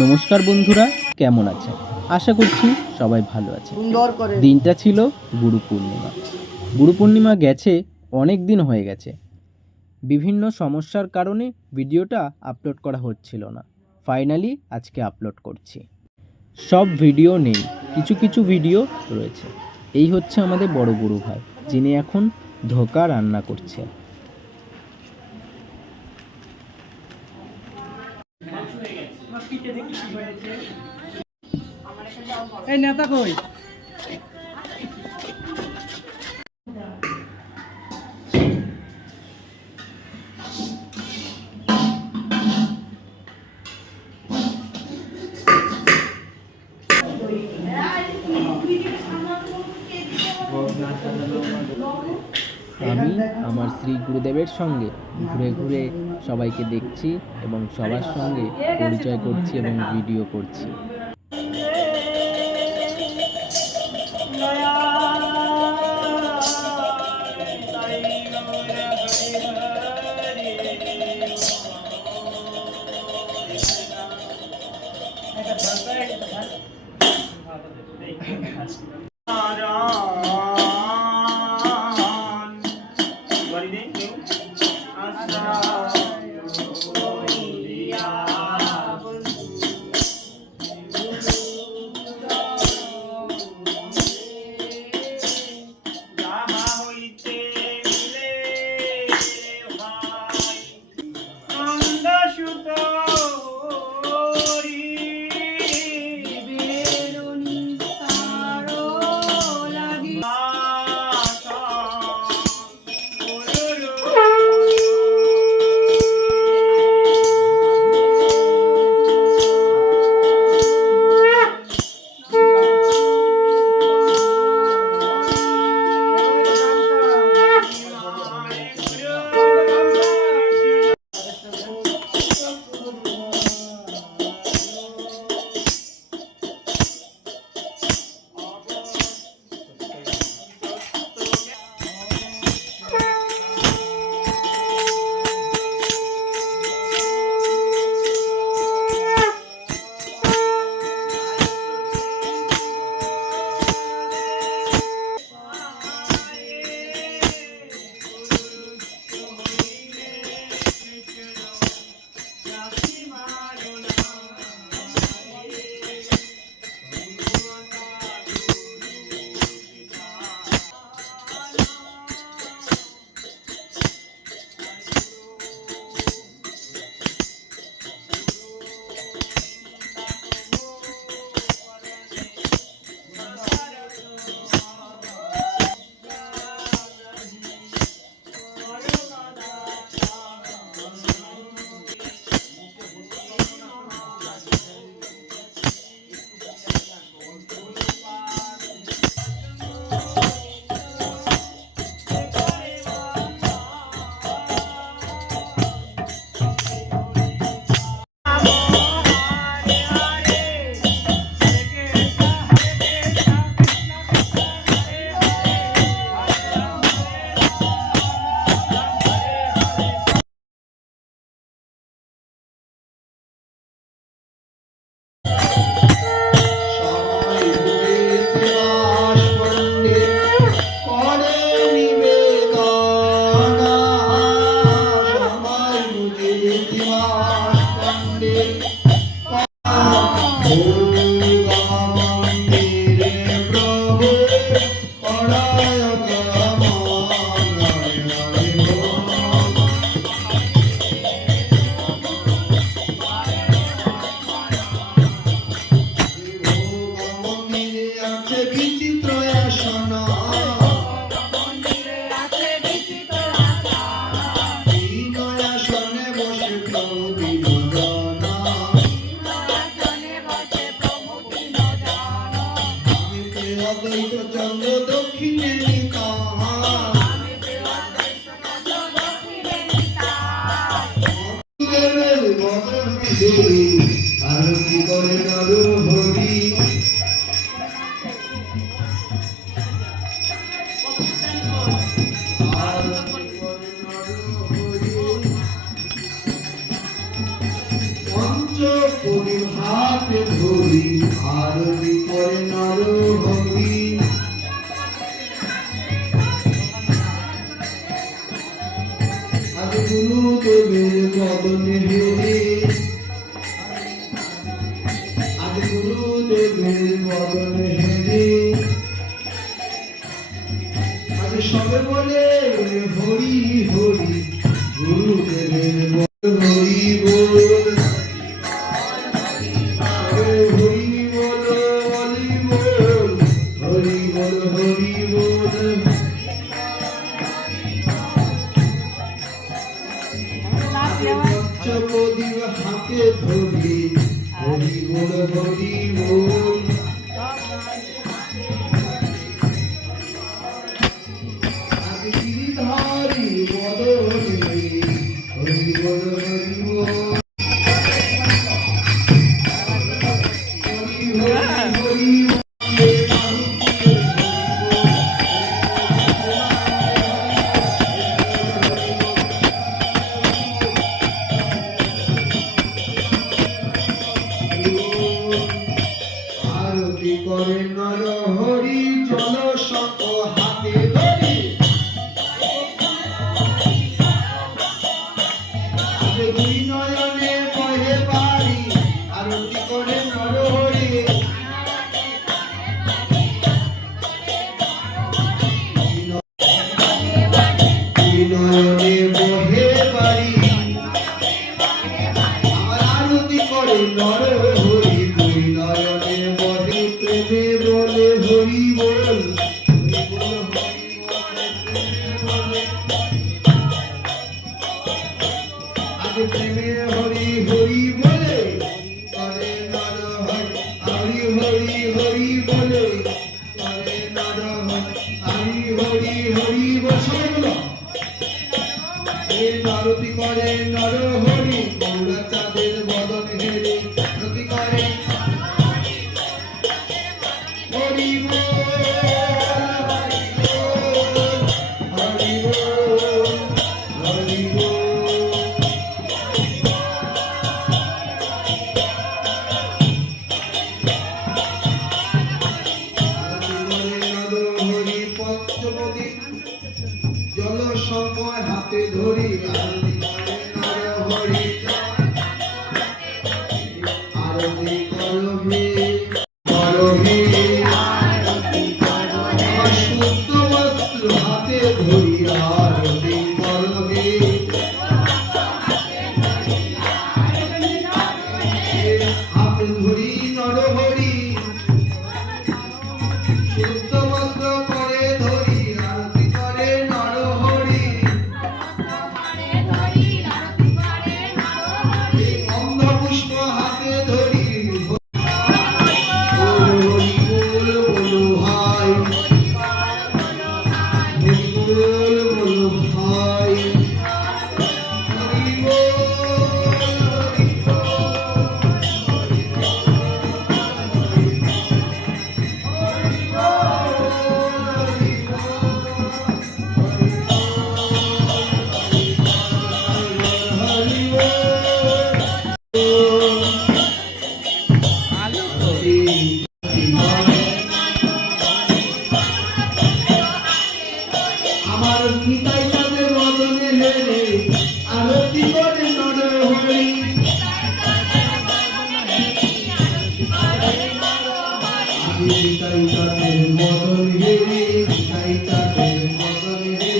নমস্কার বন্ধুরা, কেমন আছেন? আশা করছি সবাই ভালো আছে। দিনটা ছিল গুরু পূর্ণিমা। গুরু পূর্ণিমা গেছে, অনেক দিন হয়ে গেছে। বিভিন্ন সমস্যার কারণে ভিডিওটা আপলোড করা হচ্ছিল না। ফাইনালি আজকে আপলোড করছি। সব ভিডিও নেই, কিছু কিছু ভিডিও রয়েছে। এই হচ্ছে আমাদের বড় গুরু ভাই, যিনি এখন ধোকা রান্না করছে। এই নেতা কই? আমি আমার শ্রী গুরুদেবের সঙ্গে ঘুরে ঘুরে সবাইকে দেখছি এবং সবার সঙ্গে পরিচয় করছি এবং ভিডিও করছি। আরতি করে নর হরি পঞ্চ পরিহার গুরুদেবের বদন হেরে আজ সবে বলে হরি হরি গুরুদেবের বদন হরি বল হরি বল হরি বল হরি বল পঞ্চপ্রদীপ হাতে ধরি হরি বল হরি বল আজ গিরিধারী বদনে হরি বল হরি বল হরি হরি হরি আরতি করে নর হরি জল শঙ্খ হাতে ধরি আগে দুই নয়নে বহে বাড়ি আরতি করে নর হরি দুই নয়নে বহে বাড়ি আমার আরতি করে নর হরি দুই নয়নে বহে প্রেমে বলে হরি বল আগে প্রেমে হরি হরি বলে করে নর হরি হরি হরি বলে করে নর হরি হরি হরি বল সবাই বলো আরতি করে নর হরি গৌরা চাঁদের বদন হেরে আরতি করে হরি বল হরি বল হরি বল আরতি করে নর হরি পঞ্চপ্রদীপ জল শঙ্খ হাতে ধরি আরতি করে নর হরি আরতি করবে করবে আমার শুদ্ধ বস্ত্র হাতে ধরি আরতি করবে হাতে ধরি নর হরি শুদ্ধ বস্ত্র করে ধরি আরতি করে নর হরি অন্ধ পুষ্প হাতে ধরি হরি বল বলো ভাই হরি বল বলো ভাই হরি বল হরি আমার নিতাই তাদের বদনে হেরে আরতি করে নর হরি আমি নিতাই তাদের বদন হেরে নিতাই তাদের বদন হেরে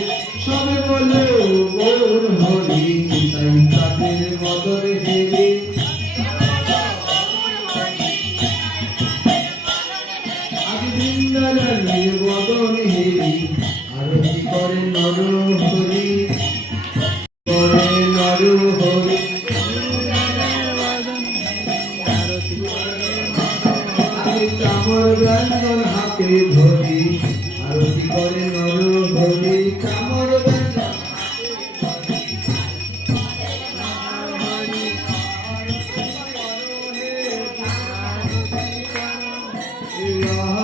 সবে বলে ওর হরি নিতাই তাদের বদন হেরে আজ বৃন্দাবনের বদন হেরে আরতি করে নর হরি করে নর হরি আমি চামর ব্যঞ্জন হাতে ধরি আরতি করে নর হরি চামর ব্যঞ্জন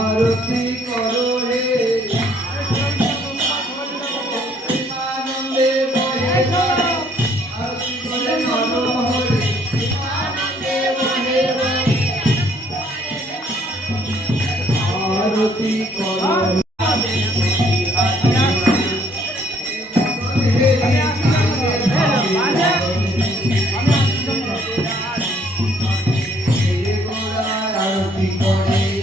আরতি করো হে আনন্দে বহে বাড়ি আরতি করে নর হরি আনন্দে বহে বাড়ি আরতি করো আরতি করে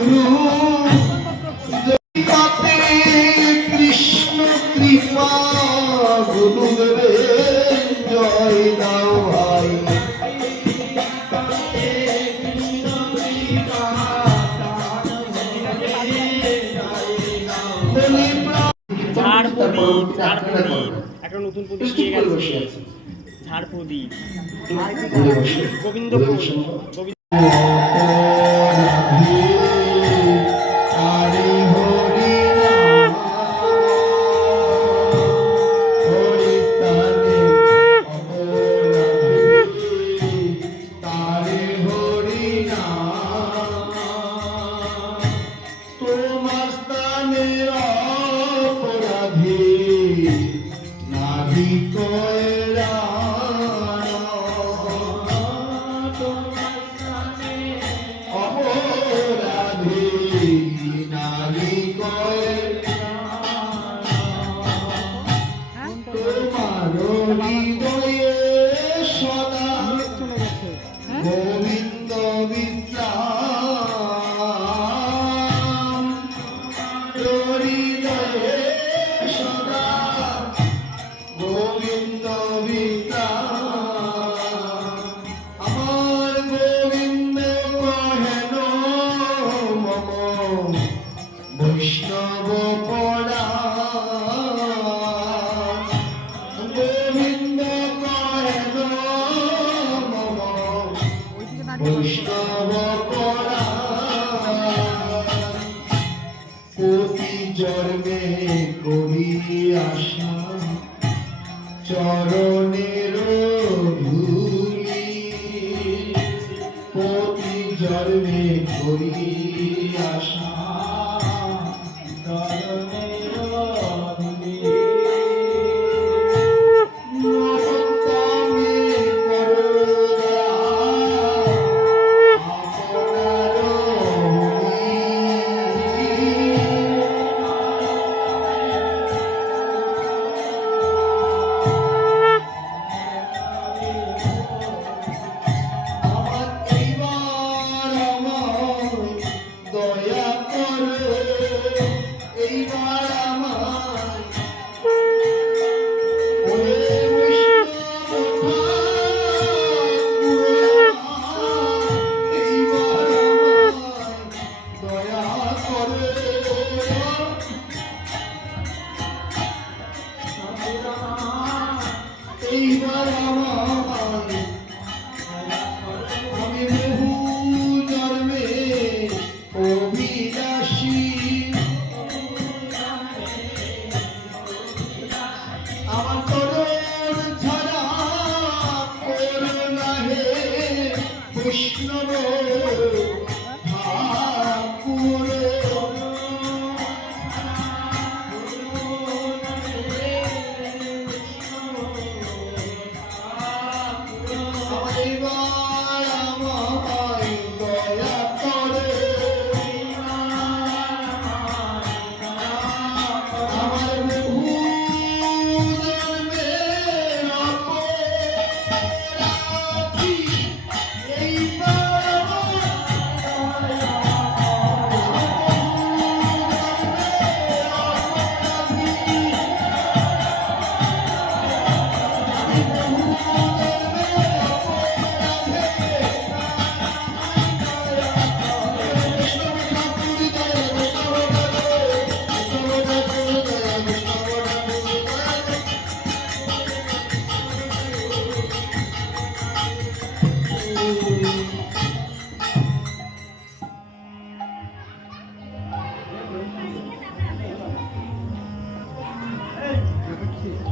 গুরু তাতে কৃষ্ণ কৃপা গুরুদেবের জয় দাও ভাই ঝাড় প্রদীপ একটা নতুন প্রদীপ নিয়ে গেছে ঝাড় প্রদীপ গোবিন্দপুর গোবিন্দ বিশ্রাম হৃদয়ে সদা গোবিন্দ বিশ্রাম আমার গোবিন্দ কহেন মম বৈষ্ণব পরা গোবিন্দ কহেন মম বৈষ্ণব পরা প্রতি জন্মে করি আশা চরণের ধূলি প্রতি জন্মে করি আশা চরণের ধূলি আমি বহু জন্মে অভিলাষী আমার তরুণ ছাড়া করুণা হে বৈষ্ণব ঠাকুর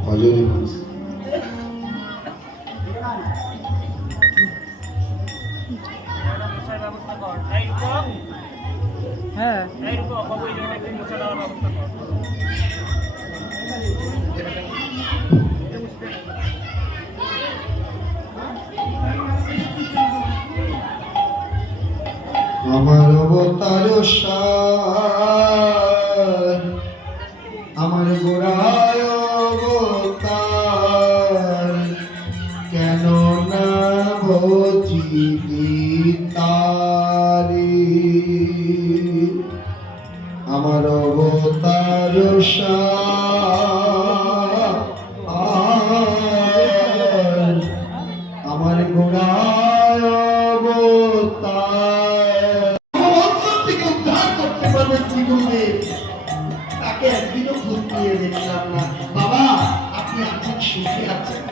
ভজনে হ্যাঁ আমার অবতার সার আমার গোড়ায় অবতার কেন না ভজিবি তারি আমার অবতার আমার গোড়ায় অবতার অন্তর থেকে উদ্ধার করতে পারবে শ্রীগুরুদেব। তাকে একদিনও খোঁজ নিয়ে দেখলাম না। বাবা, আপনি আছেন, সুখে আছেন?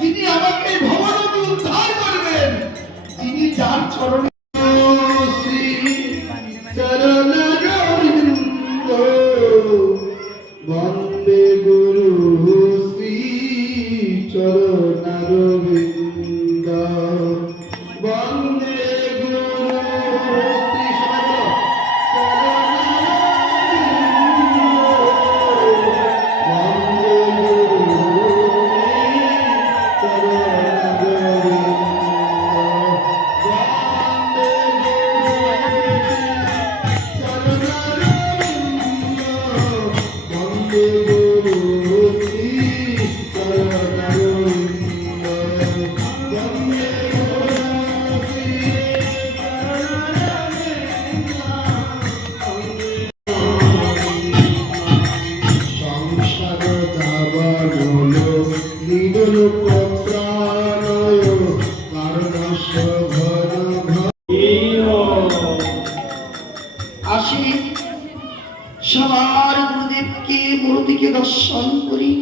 যিনি আমাকে ভবনকে উদ্ধার করবেন, যিনি যার চরণে শ্রী চরণ গোবিন্দ বন্দে গুরু শ্রী চরণ গোবিন্দ বন্দে গুরু শ্রী সংসার দাবানল নিদল প্রাণয় কারণস্য ঘর আসি সবার গুরুদেবকে মূর্তিকে দর্শন করি।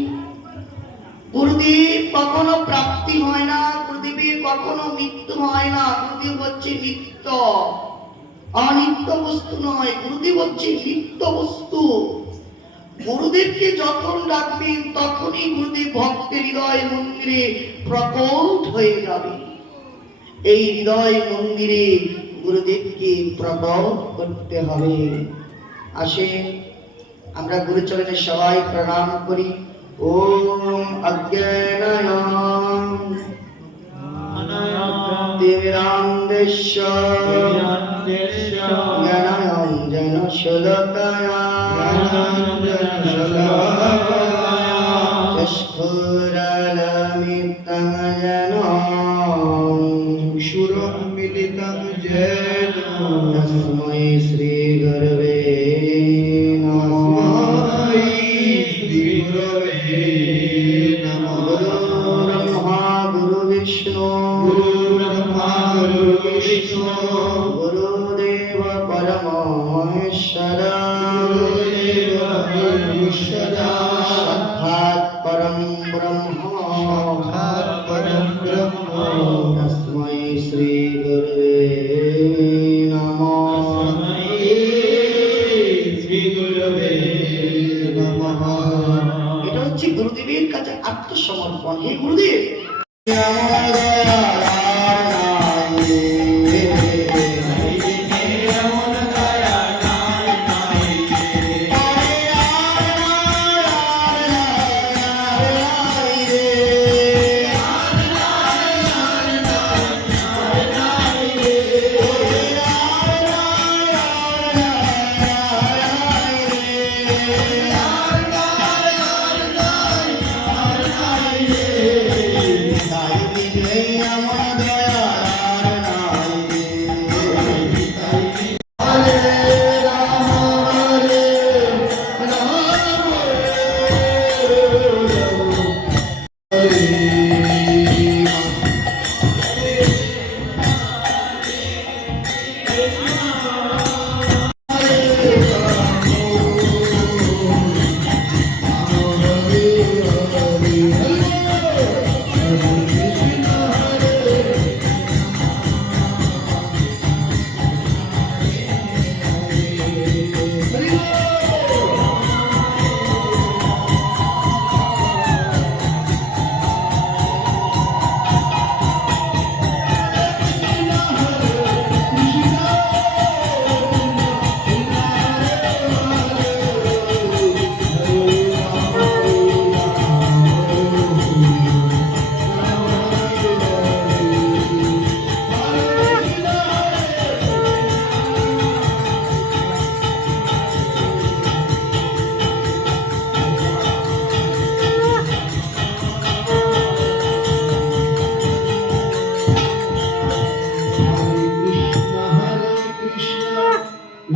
গুরুদেব কখনো প্রাপ্তি হয় না, গুরুদেবের কখনো মৃত্যু হয় না। গুরুদেব হচ্ছে নিত্য, অনিত্য বস্তু নয়। গুরুদেব হচ্ছে নিত্য বস্তু। গুরুদেবকে যখন ডাকবেন তখনই গুরুদেব ভক্তের হৃদয় মন্দিরে প্রকট হয়ে যাবে। এই হৃদয় মন্দিরে গুরুদেবকে প্রকট করতে হবে। আসে আমরা গুরুচরণে সবাই প্রণাম করি। ওম অজ্ঞানায়াম তিমিরান্ধস্য জ্ঞানাঞ্জন শলাকয়া চক্ষুরলমিतं येन চক্ষুরং মিলিतं येन তস্मै শ্রী গুরবে নমঃ। শ্রী গুরবে নমঃ। গুরু ব্রহ্মা গুরু বিষ্ণু গুরুব্রহ্মা গুরুবিষ্ণু গুরুদেব পরম মহেশ্বর গুরুদেব মহেশ্বর সাক্ষাৎ পরম ব্রহ্ম সাক্ষাৎ পরম ব্রহ্ম তস্मै শ্রী গুরবে নমঃ। শ্রী গুরবে নমঃ। এটা হচ্ছে গুরুদেবের কাছে আত্মসমর্পণ। হে গুরুদেব,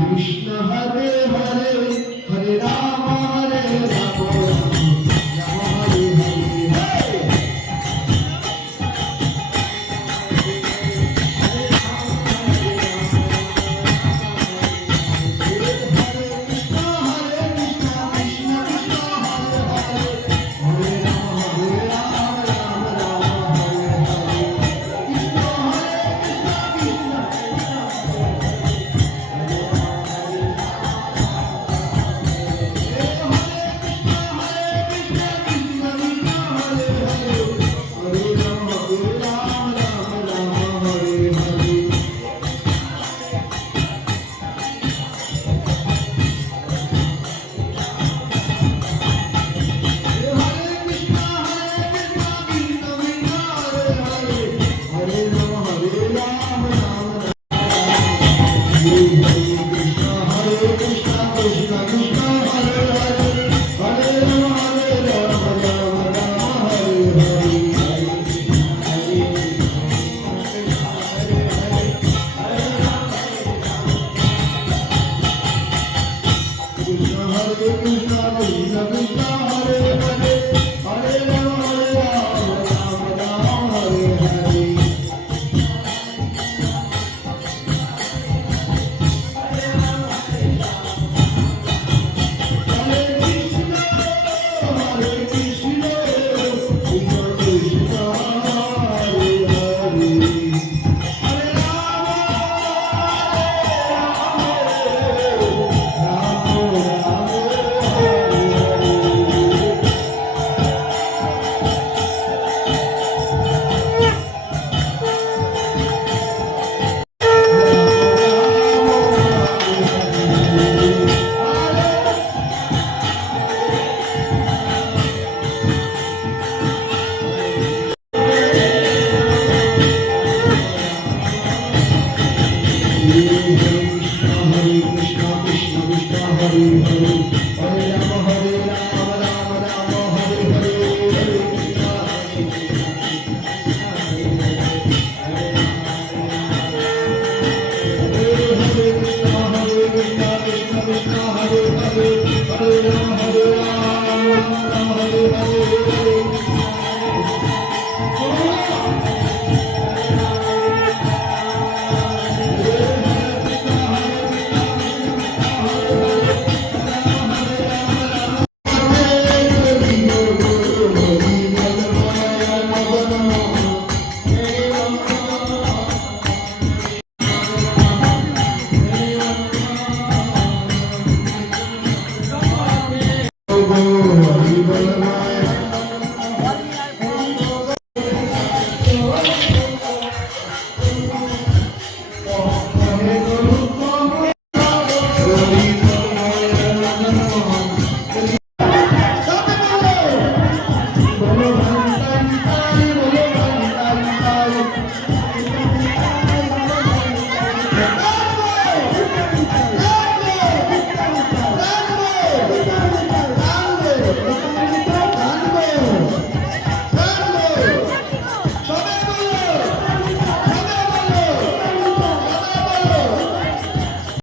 কৃষ্ণ হরে হরে হরে রাম হরে রাম রাম হরে Hare Hare Krishna, Krishna Krishna, Hare Hare.